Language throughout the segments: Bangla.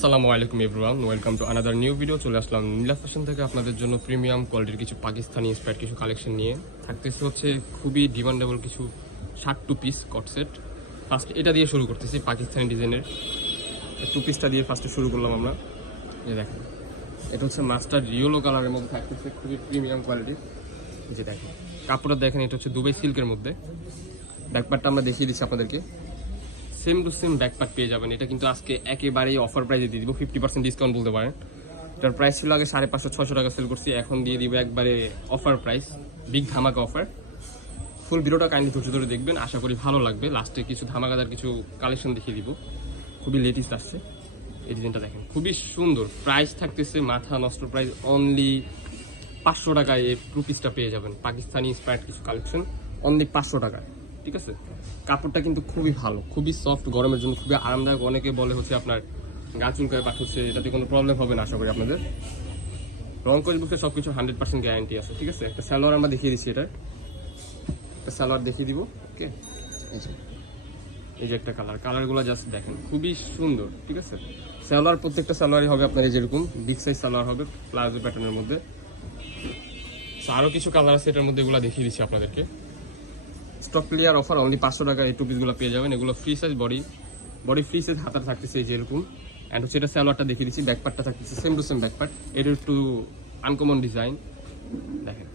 আসসালামু আলাইকুম everyone, welcome to another new video. চলে আসলাম নীলা ফ্যাশন থেকে আপনাদের জন্য প্রিমিয়াম কোয়ালিটির কিছু পাকিস্তানি ইন্সপায়ার্ড কিছু কালেকশন নিয়ে। থাকতেছে হচ্ছে খুবই ডিমান্ডেবল কিছু শার্ট টু পিস কট সেট। ফার্স্ট এটা দিয়ে শুরু করতেছি, পাকিস্তানি ডিজাইনের টু পিসটা দিয়ে ফার্স্টে শুরু করলাম আমরা। এই দেখেন, এটা হচ্ছে মাস্টার ইয়েলো কালারের মধ্যে থাকতেছে, খুবই প্রিমিয়াম কোয়ালিটির। যে দেখেন কাপড়টা দেখেন, এটা হচ্ছে দুবাই সিল্কের মধ্যে। ব্যাকপার্টটা আমরা দেখিয়ে দিচ্ছি আপনাদেরকে, সেম টু সেম ব্যাকপার্ট পেয়ে যাবেন। এটা কিন্তু আজকে একেবারেই অফার প্রাইসে দিয়ে দিব, 50% ডিসকাউন্ট বলতে পারেন। এটার প্রাইস ছিল আগে 550-600 টাকা সেল করছি, এখন দিয়ে দিব একবারে অফার প্রাইস, বিগ ধামাকা অফার। ফুল ভিডিওটা কাইন্ডলি ধৈর্য ধরে দেখবেন, আশা করি ভালো লাগবে। লাস্টে কিছু ধামাকাদার কিছু কালেকশন দেখিয়ে দিব, খুবই লেটেস্ট আসছে। এই ডিজাইনটা দেখেন, খুবই সুন্দর। প্রাইস থাকতেছে মাথা নষ্ট প্রাইস, অনলি 500 টাকায় এই টু পিসটা পেয়ে যাবেন। পাকিস্তানি ইন্সপায়ার্ড কিছু কালেকশন, অনলি 500 টাকায়, ঠিক আছে। কাপড়টা কিন্তু খুবই ভালো, খুবই সফট, গরমের জন্য খুবই আরামদায়ক। অনেকে বলে হচ্ছে আপনার গা চুলকায় পাঠাচ্ছে, এটাতে কোনো প্রবলেম হবে না আশা করি আপনাদের। রং করে বুঝতে সবকিছু 100% গ্যারান্টি আছে, ঠিক আছে। একটা সালোয়ার আমরা দেখিয়ে দিচ্ছি, এটা একটা সালোয়ার দেখিয়ে দিব। ওকে, এই যে একটা কালারগুলো জাস্ট দেখেন, খুবই সুন্দর, ঠিক আছে। সালোয়ার প্রত্যেকটা সালোয়ারই হবে আপনার এই যেরকম বিগ সাইজ সালোয়ার হবে, প্লাজো প্যাটার্নের মধ্যে। আরও কিছু কালার আছে এটার মধ্যে, এগুলো দেখিয়ে দিচ্ছি আপনাদেরকে। স্টক ক্লিয়ার অফার, অনলি 500 টাকা এই টু পিসগুলো পেয়ে যাবেন। এগুলো free size, body free size, হাতার থাকতেছে এই যে এরকম। অ্যান্ড হচ্ছে এটা সালোয়ারটা দেখিয়ে দিচ্ছি, ব্যাকপার্টটা থাকতেছে সেম টু সেম ব্যাকপার্ট। এটা একটু আনকমন ডিজাইন, দেখেন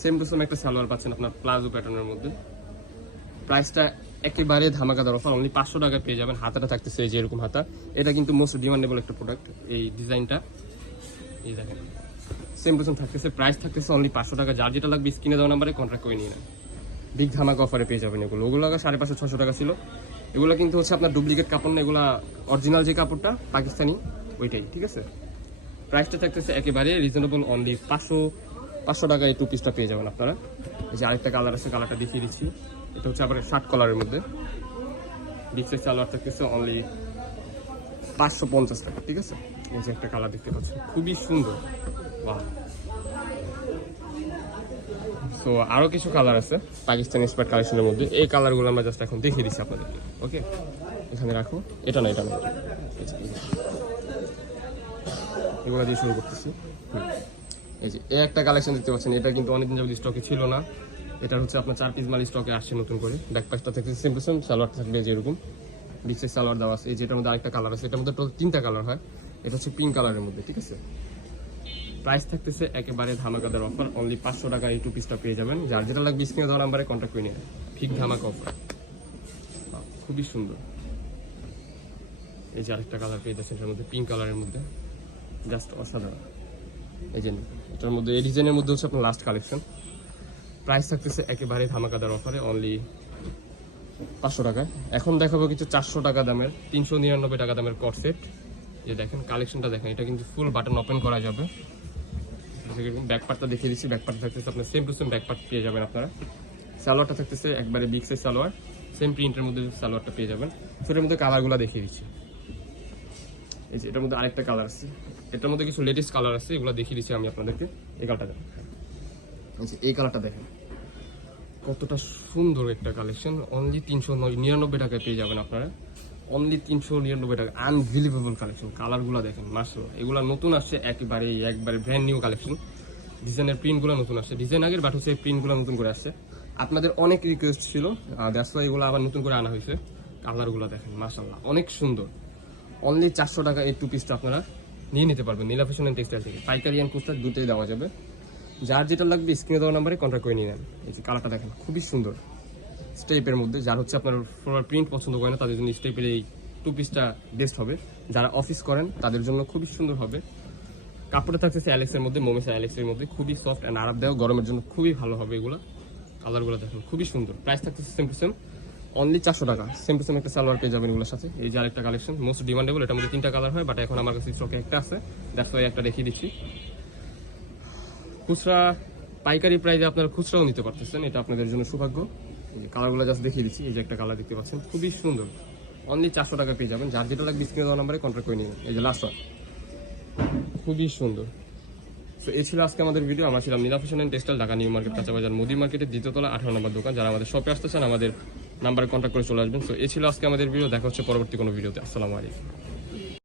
সেম টু সেম একটা সালোয়ার পাচ্ছেন আপনার প্লাজো প্যাটার্নের মধ্যে। প্রাইসটা একেবারে ধামাকাদার অফার, অনলি 500 টাকা পেয়ে যাবেন। হাতাটা থাকতেছে এই যে এরকম হাতা, এটা কিন্তু মোস্ট ডিমান্ডেবল একটা প্রোডাক্ট এই ডিজাইনটা। এই দেখেন সেম টু সেম থাকতেছে, প্রাইস থাকতেছে অনলি 500 টাকা। যার যেটা লাগবে স্ক্রিনে দেওয়া নাম্বারে কন্ট্যাক্ট করে নিয়ে নেন, বিগ ধামাকা অফারে পেয়ে যাবেন। ওগুলো আগে 550-600 টাকা ছিল। এগুলো কিন্তু হচ্ছে আপনার ডুপ্লিকেট কাপড় না, এগুলো অরিজিনাল যে কাপড়টা পাকিস্তানি ওইটাই, ঠিক আছে। প্রাইসটা থাকতেছে একেবারে রিজনেবল, অনলি 500 টাকায় এই টু পিসটা পেয়ে যাবেন আপনারা। এই যে আরেকটা কালার আছে, কালারটা দেখিয়ে দিচ্ছি। এটা হচ্ছে আবার শার্ট কালারের মধ্যে, বিগ সাইজ সালোয়ার থাকতেছে অনলি 550 টাকা, ঠিক আছে। এই যে একটা কালার দেখতে পাচ্ছেন, খুবই সুন্দর। বাহ, সো আরও কিছু কালার আছে পাকিস্তানি ইন্সপায়ার্ড কালেকশনের মধ্যে। এই কালারগুলো আমরা জাস্ট এখন দেখিয়ে দিচ্ছি আপনাদেরকে। ওকে, এখানে রাখো, এটা না, এগুলো দিয়ে শুরু করতেছি। এই যে একটা কালেকশন দেখতে পাচ্ছেন, এটা কিন্তু অনেকদিন যাবত স্টকে ছিল না। এটা হচ্ছে আপনার 4 পিস মাল স্টকে আসছে নতুন করে। ব্যাকপ্যাকটা থেকে সেম টু সেম, সালোয়ারটা থাকবে যেরকম বিগ সাইজ সালোয়ার দেওয়া আছে। এই যেটার মধ্যে আরেকটা কালার আছে, এটার মধ্যে টোটাল 3টা কালার হয়। এটা হচ্ছে পিঙ্ক কালারের মধ্যে, ঠিক আছে। প্রাইস থাকতেছে একেবারে ধামাকাদার অফার, অনলি 500 টাকা এই টু পিসটা পেয়ে যাবেন। যার যেটা লাগবে স্ক্রিনে দেওয়া নাম্বারে কন্ট্যাক্ট করে নিন, ঠিক ধামাকা অফার, খুবই সুন্দর। এই যে আরেকটা কালার পেয়ে যাচ্ছে এটার মধ্যে, পিঙ্ক কালারের মধ্যে, জাস্ট অসাধারণ। এই যে এটার মধ্যে এই ডিজাইনের মধ্যে হচ্ছে আপনার লাস্ট কালেকশন। প্রাইস থাকতেছে একেবারে ধামাকাদার অফারে, অনলি 500 টাকায়। এখন দেখাবো কিছু 400 টাকা দামের, 399 টাকা দামের কট সেট। যে দেখেন কালেকশনটা দেখেন, এটা কিন্তু ফুল বাটন ওপেন করা যাবে। ব্যাকপার্টটা দেখিয়ে দিচ্ছি, ব্যাকপার্টটা থাকতেছে আপনার সেম টু সেম ব্যাকপার্ট পেয়ে যাবেন আপনারা। সালোয়ারটা থাকতেছে একবারে বিগ সাইজ সালোয়ার, সেম প্রিন্টের মধ্যে সালোয়ারটা পেয়ে যাবেন। সেটার মধ্যে কালারগুলো দেখিয়ে দিচ্ছি। এই যে এটার মধ্যে আরেকটা কালার আছে, এটার মধ্যে কিছু লেটেস্ট কালার আছে, এগুলো দেখিয়ে দিচ্ছি আমি আপনাদেরকে। এই কালারটা দেখেন, এই কালারটা দেখেন কতটা সুন্দর একটা কালেকশন। অনলি 399 টাকায় পেয়ে যাবেন আপনারা, অনলি 399 টাকা। আনবিলিভেবল কালেকশন, কালারগুলো দেখেন মাশাআল্লাহ। এগুলো নতুন আসছে, একবারে ব্র্যান্ড নিউ কালেকশন। ডিজাইনের প্রিন্টগুলো নতুন আসছে, ডিজাইন আগের বাট হচ্ছে প্রিন্টগুলো নতুন করে আসছে। আপনাদের অনেক রিকোয়েস্ট ছিল, দ্যাটস ওয়াই এগুলো আবার নতুন করে আনা হয়েছে। কালারগুলো দেখেন মাশাআল্লাহ, অনেক সুন্দর। অনলি 400 টাকা এই টু পিসটা আপনারা নিয়ে নিতে পারবেন নীলা ফ্যাশন অ্যান্ড টেক্সটাইল থেকে। পাইকারি অ্যান্ড খুচরা দুটোই দেওয়া যাবে। যার যেটা লাগবে স্ক্রিনে দেওয়া নাম্বারে কন্ট্যাক্ট করে নিয়ে নেন। এই যে কালারটা দেখেন, খুবই সুন্দর স্টেপের মধ্যে। যার হচ্ছে আপনার ফ্লোরাল প্রিন্ট পছন্দ করে না, তাদের জন্য স্টেপের এই টু পিসটা বেস্ট হবে। যারা অফিস করেন তাদের জন্য খুবই সুন্দর হবে। কাপড়টা থাকতেছে অ্যালেক্সের মধ্যে, মোমেসা অ্যালেক্সের মধ্যে, খুবই সফট অ্যান্ড আরামদায়ক, গরমের জন্য খুবই ভালো হবে এগুলো। কালারগুলো দেখেন খুবই সুন্দর। প্রাইস থাকতেছে সেম টু সেম, অনলি 400 টাকা। সেম টু সেম একটা সালোয়ার পেয়ে যাবেন এগুলোর সাথে। এই যে আরেকটা কালেকশন মোস্ট ডিমান্ডেবল, এটার মধ্যে 3টা কালার হয়, বাট এখন আমার কাছে স্টকে একটা আছে, দ্যাটস ওয়াই একটা দেখিয়ে দিচ্ছি। খুচরা পাইকারি প্রাইসে আপনারা খুচরাও নিতে পারতেছেন, এটা আপনাদের জন্য সৌভাগ্য। এই যে কালারগুলো জাস্ট দেখিয়ে দিচ্ছি। এই যে একটা কালার দেখতে পাচ্ছেন, খুবই সুন্দর, অনলি 400 টাকা পেয়ে যাবেন। যার যেটা লাগবে স্ক্রিনে দেওয়া নাম্বারে কন্ট্যাক্ট করে নেবেন। এই যে লাস্ট ওয়ান, খুবই সুন্দর। তো এই ছিল আজকে আমাদের ভিডিও। আমরা ছিলাম Nila fashion and textile, Dhaka new market, Kacha Bazar, Modi মার্কেটের 2য় তলা 18 নম্বর দোকান। যারা আমাদের শপে আসতে চান আমাদের নাম্বারে কন্ট্যাক্ট করে চলে আসবেন। তো এই ছিল আজকে আমাদের ভিডিও, দেখা হচ্ছে পরবর্তী কোনো ভিডিওতে। আসসালামু আলাইকুম।